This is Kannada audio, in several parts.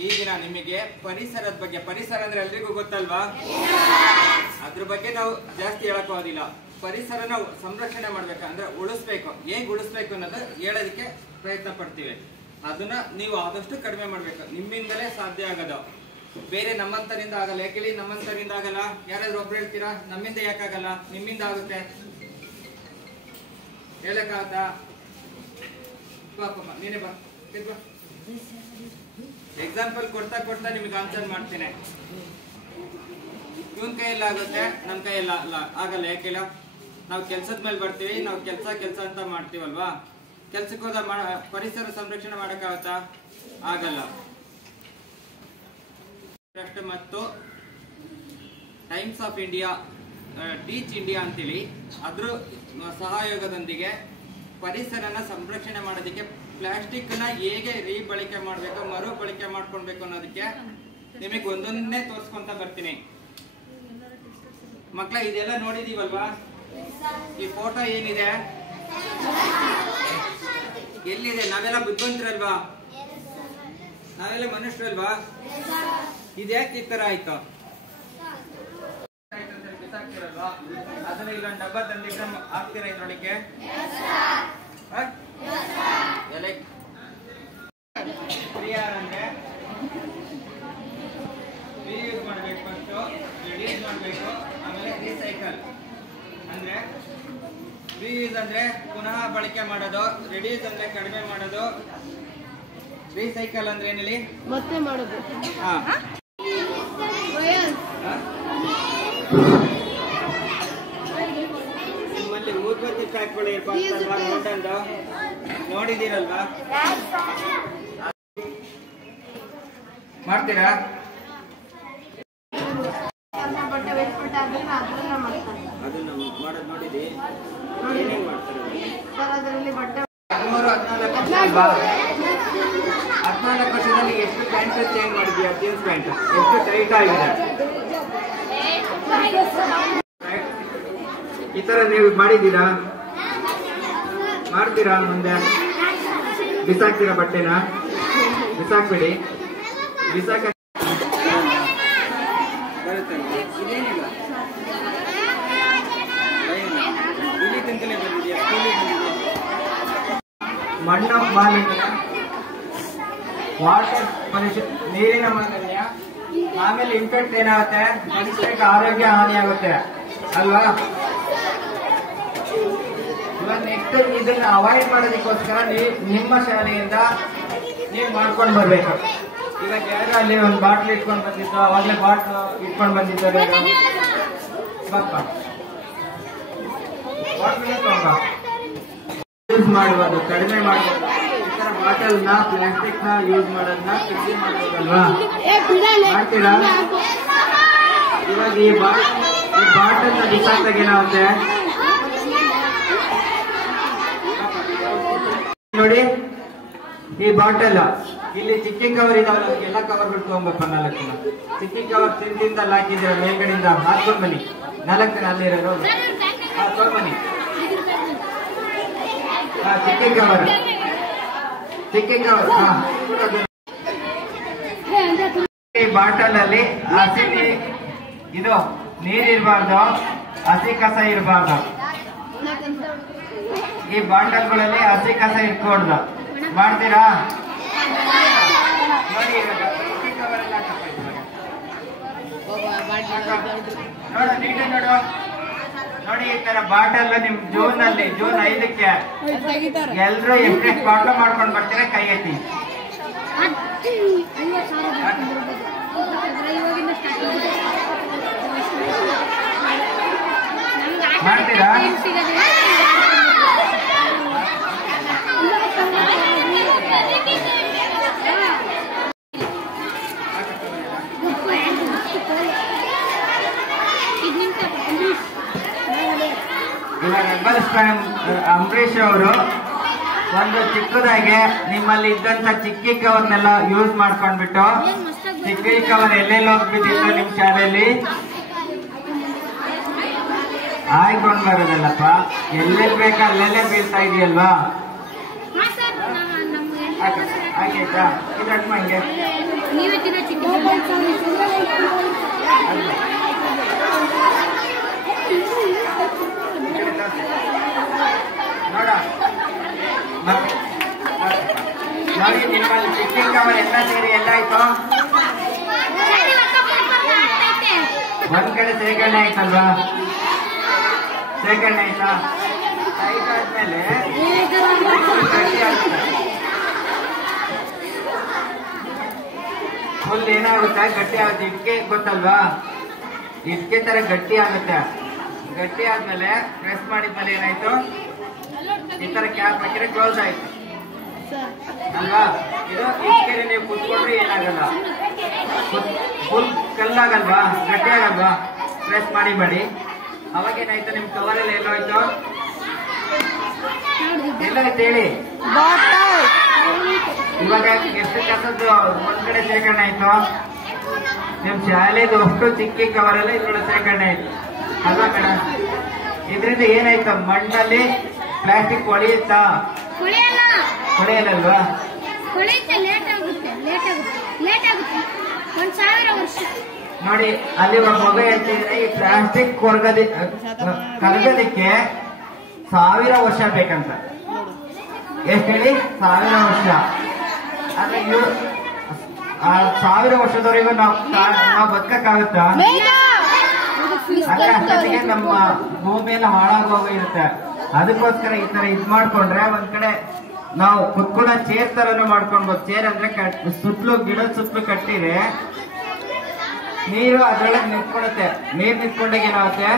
ಈ ದಿನ ನಿಮಗೆ ಪರಿಸರದ ಬಗ್ಗೆ, ಪರಿಸರ ಅಂದ್ರೆ ಎಲ್ರಿಗೂ ಗೊತ್ತಲ್ವಾ, ಅದ್ರ ಬಗ್ಗೆ ನಾವು ಜಾಸ್ತಿ ಹೇಳಕ್ಕೋದಿಲ್ಲ. ಪರಿಸರನ ಸಂರಕ್ಷಣೆ ಮಾಡ್ಬೇಕು ಅಂದ್ರೆ ಉಳಿಸ್ಬೇಕು, ಹೇಗ್ ಉಳಿಸ್ಬೇಕು ಅನ್ನೋದು ಹೇಳೋದಕ್ಕೆ ಪ್ರಯತ್ನ ಪಡ್ತೀವಿ. ಅದನ್ನ ನೀವು ಆದಷ್ಟು ಕಡಿಮೆ ಮಾಡ್ಬೇಕು, ನಿಮ್ಮಿಂದಲೇ ಸಾಧ್ಯ ಆಗೋದು, ಬೇರೆ ನಮ್ಮಂತರಿಂದ ಆಗಲ್ಲ. ಯಾಕೆ ನಮ್ಮಂತರಿಂದ ಆಗಲ್ಲ? ಯಾರಾದ್ರೂ ಒಬ್ರು ಹೇಳ್ತೀರಾ ನಮ್ಮಿಂದ ಯಾಕಾಗಲ್ಲ? ನಿಮ್ಮಿಂದ ಆಗುತ್ತೆ, ಹೇಳಕ್ಕಾಗತ್ತಾ? ನೀನೇ ಬಾ, ಎಕ್ಸಾಂಪಲ್ ಕೊಡ್ತಾ ಕೊಡ್ತಾ ನಿಮ್ಗೆ ಆನ್ಸರ್ ಮಾಡ್ತೀನಿ. ಇವನ್ ಕೈಯಲ್ಲಿ ಆಗುತ್ತೆ, ನನ್ನ ಕೈಯಲ್ಲಿ ಆಗಲ್ಲ. ಯಾಕೆಲ್ಲ? ನಾವು ಕೆಲ್ಸದ ಮೇಲೆ ಬರ್ತೀವಿ, ನಾವು ಕೆಲ್ಸ ಅಂತ ಮಾಡ್ತೀವಲ್ವಾ. ಕೆಲ್ಸಕ್ಕೆ ಹೋದ ಪರಿಸರ ಸಂರಕ್ಷಣೆ ಮಾಡಕ್ಕಾಗತ್ತಾ? ಆಗಲ್ಲ. ಮತ್ತು times of India, teach India ಅಂತೇಳಿ ಅದ್ರ ಸಹಯೋಗದೊಂದಿಗೆ ಪರಿಸರನ ಸಂರಕ್ಷಣೆ ಮಾಡೋದಕ್ಕೆ ಪ್ಲಾಸ್ಟಿಕ್ ನ ಹೇಗೆ ರೀಬಳಕೆ ಮಾಡ್ಬೇಕು, ಮರುಬಳಕೆ ಮಾಡ್ಕೊಳ್ಬೇಕು ಅನ್ನೋದಕ್ಕೆ ನಿಮಗೆ ಒಂದೊಂದೇ ತೋರ್ಸ್ಕೊಂತ ಬರ್ತೀನಿ. ಮಕ್ಕಳ ಇದೆಲ್ಲ ನೋಡಿದೀವಲ್ವಾ? ಈ ಫೋಟೋ ಏನಿದೆ, ಎಲ್ಲಿದೆ? ನಾವೆಲ್ಲ ಬುದ್ಧಿವಂತರಲ್ವಾ? ನಾವೆಲ್ಲ ಮನುಷ್ಯರಲ್ವಾ? ಇದ್ಯಾಕೆ ಈ ತರ ಆಯ್ತು? ಬಿಸಾಕ್ತಿರಲ್ವಾ? ಅದನ್ನ ಇಲ್ಲೊಂದು ಡಬ್ಬ ತಂದಿದ್ರೆ ಹಾಕ್ತೀರಾ ಇದ್ರೊಳಗೆ? ಅಂದ್ರೆ ರೀಯೂಸ್ ಮಾಡ್ಬೇಕು, ಫಸ್ಟ್ ರಿಡ್ಯೂಸ್ ಮಾಡ್ಬೇಕು, ಆಮೇಲೆ ರೀಸೈಕಲ್. ಅಂದ್ರೆ ರೀಯೂಸ್ ಅಂದ್ರೆ ಪುನಃ ಬಳಕೆ ಮಾಡೋದು, ರಿಡ್ಯೂಸ್ ಅಂದ್ರೆ ಕಡಿಮೆ ಮಾಡೋದು, ರೀಸೈಕಲ್ ಅಂದ್ರೆ ಏನಲ್ಲಿ ಮತ್ತೆ ಮಾಡೋದು. ನಿಮ್ಮಲ್ಲಿ ಊದ್ಬತ್ತಿ ಪ್ಯಾಕ್ಗಳು ಇರ್ಬಾರ್ದಲ್ವಾ? ನೋಟಂದು ನೋಡಿದೀರಲ್ವಾ? ಮಾಡ್ತೀರಾ? ಅದನ್ನ ಮಾಡೋದು ನೋಡಿದಿ? ಏನೇನ್ ಮಾಡ್ತಾರೆ? 14 ವರ್ಷದಲ್ಲಿ ಎಷ್ಟು ಪ್ಯಾಂಟ್ ಚೇಂಜ್ ಮಾಡಿದ್ಯಾ? ಜೀನ್ಸ್ ಪ್ಯಾಂಟ್ ಎಷ್ಟು ಟೈಟ್ ಆಗಿದೆ. ಈ ತರ ನೀವು ಮಾಡಿದ್ದೀರಾ? ಮಾಡ್ತೀರಾ? ಮುಂದೆ ಬಿಸಾಕ್ತೀರಾ? ಬಟ್ಟೆನ ಬಿಸಾಕ್ಬೇಡಿ. ಬಿಸಾಕ ಇದೇನಿಲ್ಲ, ಇಲ್ಲಿ ತನಕನೇ ಬಂದಿದ್ಯಾ? ಮಣ್ಣು ಮಾಲಿನ್ಯ, ವಾಟರ್ ಪೊಲ್ಯೂಷನ್, ನೀರಿನ ಮಾಲಿನ್ಯ, ಆಮೇಲೆ ಇಂಪ್ಯಾಕ್ಟ್ ಏನಾಗುತ್ತೆ? ಮನುಷ್ಯರಿಗೆ ಆರೋಗ್ಯ ಹಾನಿ ಆಗುತ್ತೆ ಅಲ್ವಾ? ಇವಾಗ ನೆಕ್ಸ್ಟ್ ಇದನ್ನ ಅವಾಯ್ಡ್ ಮಾಡೋದಕ್ಕೋಸ್ಕರ ನಿಮ್ಮ ಶಾಲೆಯಿಂದ ನೀವು ಮಾಡ್ಕೊಂಡು ಬರ್ಬೇಕು. ಇವಾಗ ಯಾರು ಅಲ್ಲಿ ಒಂದು ಬಾಟ್ಲ್ ಇಟ್ಕೊಂಡು ಬಂದಿದ್ದು, ಅವಾಗಲೇ ಬಾಟ್ಲ್ ಇಟ್ಕೊಂಡು ಬಂದಿದ್ದಾರೆ, ಯೂಸ್ ಮಾಡಬಹುದು, ಕಡಿಮೆ ಮಾಡಬಹುದು. ಈ ತರ ಬಾಟಲ್ ನ, ಪ್ಲಾಸ್ಟಿಕ್ ನ ಯೂಸ್ ಮಾಡೋದನ್ನ ಕಡಿಮೆ ಮಾಡಬಹುದಲ್ವಾ? ಮಾಡ್ತೀರಾ? ಇವಾಗ ಈ ಬಾಟಲ್ ನ ಬಿಸಾಕ್ದಾಗ ಏನಾಗುತ್ತೆ ನೋಡಿ? ಈ ಬಾಟಲ್ ಇಲ್ಲಿ ಚಿಕ್ಕಿ ಕವರ್ ಇದಾವಲ್ಲ, ಎಲ್ಲ ಕವರ್ಗಳು ತಗೊಂಬಪ್ಪ. 4 ಚಿಕ್ಕಿ ಕವರ್ ತಿಂಡಿಂದಲ್ಲಿ ಹಾಕಿದ್ರೆ ಮೇಲ್ಗಡೆಯಿಂದ ಹಾಕೊಂಡು ಬನ್ನಿ. 4 ಅಲ್ಲಿರೋ ಹಾಕೊಂಡು ಬನ್ನಿ. ಚಿಕ್ಕಿ ಕವರ್ ಈ ಬಾಟಲ್ ಅಲ್ಲಿ ಹಸಿ ಇದು ನೀರಿರಬಾರ್ದು, ಹಸಿ ಕಸ ಇರಬಾರ್ದು. ಈ ಬಾಟಲ್ಗಳಲ್ಲಿ ಹಸಿ ಕಸ ಇಟ್ಕೊಡ್ದು. ಮಾಡ್ತೀರಾ? ನೋಡಿ ನೋಡು, ನೀಟು ನೋಡು. ನೋಡಿ ಈ ತರ ಬಾಟಲ್ ನಿಮ್ ಜೂನ್ 5ಕ್ಕೆ ಎಲ್ರು ಎಷ್ಟೆಷ್ಟು ಬಾಟಲ್ ಮಾಡ್ಕೊಂಡು ಬರ್ತೀರಾ? ಕೈ ಎತ್ತಿ. ಮಾಡ್ತೀರಾ? ಇವಾಗ ಅಂಬರೀಶ್ ಅವರು ಒಂದು ಚಿಕ್ಕದಾಗೆ ನಿಮ್ಮಲ್ಲಿ ಇದ್ದಂತ ಚಿಕ್ಕಿ ಕವರ್ನೆಲ್ಲ ಯೂಸ್ ಮಾಡ್ಕೊಂಡ್ಬಿಟ್ಟು, ಚಿಕ್ಕಿ ಕವರ್ ಎಲ್ಲೆಲ್ಲಿ ಹೋಗ್ಬಿಟ್ಟಿತ್ತು ನಿಮ್ ಶಾಲೆಯಲ್ಲಿ ಆಯ್ಕೊಂಡ್ ಬರೋದಲ್ಲಪ್ಪ, ಎಲ್ಲೆಲ್ಲಿ ಬೇಕಾ ಅಲ್ಲೆಲ್ಲೇ ಬೀಳ್ತಾ ಇದೆಯಲ್ವಾ? ಆಯ್ತಾ? ಇದು ಹಂಗೆ ನೀವೇ ತಿನ್ನೋ ಚಿಕನ್ ನೋಡ ನೋಡಿ ನಿಮ್ಮಲ್ಲಿ ಚಿಕ್ಕನ್ ಕವರ್ ಎಲ್ಲ ಸೇರಿ ಎಲ್ಲ ಆಯ್ತು ಒಂದ್ ಕಡೆ ಸೇರ್ಕರಣೆ ಆಯ್ತಲ್ವಾ ಸೇರ್ಕರಣೆ ಆಯ್ತಾ ಆಯ್ತಾದ್ಮೇಲೆ ಫುಲ್ ಏನಾಗುತ್ತೆ ಗಟ್ಟಿ ಆಗುತ್ತೆ ಇಟ್ಕೆ ಗೊತ್ತಲ್ವಾ ಇಟ್ಕೆ ತರ ಗಟ್ಟಿ ಆಗುತ್ತೆ ಗಟ್ಟಿ ಆದ್ಮೇಲೆ ಪ್ರೆಸ್ ಮಾಡಿದ್ಮೇಲೆ ಏನಾಯ್ತು ಈ ತರ ಕ್ಯಾಪ್ ಹಾಕಿದ್ರೆ ಕ್ಲೋಸ್ ಆಯ್ತು ಅಲ್ವಾ ಇದು ಇಟ್ಕೆರೆ ನೀವು ಕುತ್ಕೊಂಡ್ರೆ ಏನಾಗಲ್ಲ ಫುಲ್ ಕಲ್ಲಾಗಲ್ವಾ ಗಟ್ಟಿ ಆಗಲ್ವಾ ಪ್ರೆಸ್ ಮಾಡಿ ಅವಾಗ ಏನಾಯ್ತು ನಿಮ್ ಕವರ್ ಎಲ್ಲ ಎಲ್ಲೋಯ್ತು ಎಲ್ಲಾಯ್ತು ಹೇಳಿ ಇವಾಗ ಎಷ್ಟು ಕಸದ್ದು ಒಂದ್ ಕಡೆ ಸೇರ್ಕರಣೆ ಆಯ್ತು ನಿಮ್ ಶಾಲೆದು ಅಷ್ಟು ಚಿಕ್ಕಿ ಕವರ್ ಎಲ್ಲ ಇದ್ರೊಳಗೆ ಸೇರ್ಕರಣೆ ಆಯ್ತು ಅಲ್ವಾ ಮೇಡಮ್ ಇದರಿಂದ ಏನಾಯ್ತು ಮಣ್ಣಲ್ಲಿ ಪ್ಲಾಸ್ಟಿಕ್ ಹೊಳೆಯುತ್ತಾ ಹೊಳೆಯಲ್ಲಲ್ವಾ ನೋಡಿ ಅಲ್ಲಿ ಒಂದು ಮಗು ಹೇಳ್ತಿದ್ರೆ ಈ ಪ್ಲಾಸ್ಟಿಕ್ ಕರಗೋದಿಕ್ಕೆ 1000 ವರ್ಷ ಬೇಕಂತ ಎಷ್ಟು ಹೇಳಿ 1000 ವರ್ಷ ಆದ್ರೆ 1000 ವರ್ಷದವರೆಗೂ ನಾವು ಬದುಕಕ್ಕಾಗುತ್ತಾ ಅಂದ್ರೆ ಅಷ್ಟೊತ್ತಿಗೆ ನಮ್ಮ ಭೂಮಿ ಎಲ್ಲ ಹಾಳಾಗೋಗಿರುತ್ತೆ ಅದಕ್ಕೋಸ್ಕರ ಈ ತರ ಇದ್ ಮಾಡ್ಕೊಂಡ್ರೆ ಒಂದ್ ಕಡೆ ನಾವು ಕುತ್ಕೊಳ್ಳೋ ಚೇರ್ ತರನು ಮಾಡ್ಕೊಳ್ಬೋದು ಚೇರ್ ಅಂದ್ರೆ ಸುತ್ತಲೂ ಗಿಡದ ಸುತ್ತಲೂ ಕಟ್ಟಿದ್ರೆ ನೀರು ಅದ್ರೊಳಗೆ ನಿಂತ್ಕೊಳ್ಳುತ್ತೆ ನೀರ್ ನಿಂತ್ಕೊಂಡಾಗ ಏನಾಗುತ್ತೆ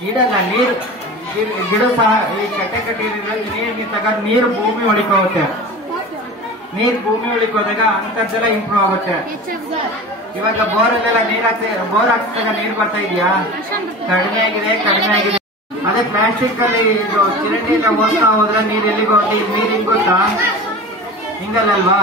ಗಿಡಲ್ಲ ನೀರು ಗಿಡ ಸಹ ಈ ಕಟ್ಟೆ ಕಟ್ಟಿರೋದ್ರಲ್ಲಿ ನೀರ್ ನಿಂತಾಗ ನೀರು ಭೂಮಿ ಒಳಿಕೋಗುತ್ತೆ ನೀರ್ ಭೂಮಿ ಒಳಿಕೋದಾಗ ಅಂತರ್ಜಲ ಇಂಪ್ರೂವ್ ಆಗುತ್ತೆ ಇವಾಗ ಬೋರಲ್ಲೆಲ್ಲ ಬೋರ್ ಹಾಕ್ಸಿದಾಗ ನೀರ್ ಬರ್ತಾ ಇದೆಯಾ ಕಡಿಮೆ ಆಗಿದೆ ಅದೇ ಪ್ಲಾಸ್ಟಿಕ್ ಅಲ್ಲಿ ಇದು ಚರಂಡಿಯಿಂದ ಹೋಗ್ತಾ ಹೋದ್ರೆ ನೀರ್ ಎಲ್ಲಿಗೆ ಹೋಗಿ ನೀರ್ ಹಿಂಗ್ ಗೊತ್ತಾ ಹಿಂಗಲ್ಲಲ್ವಾ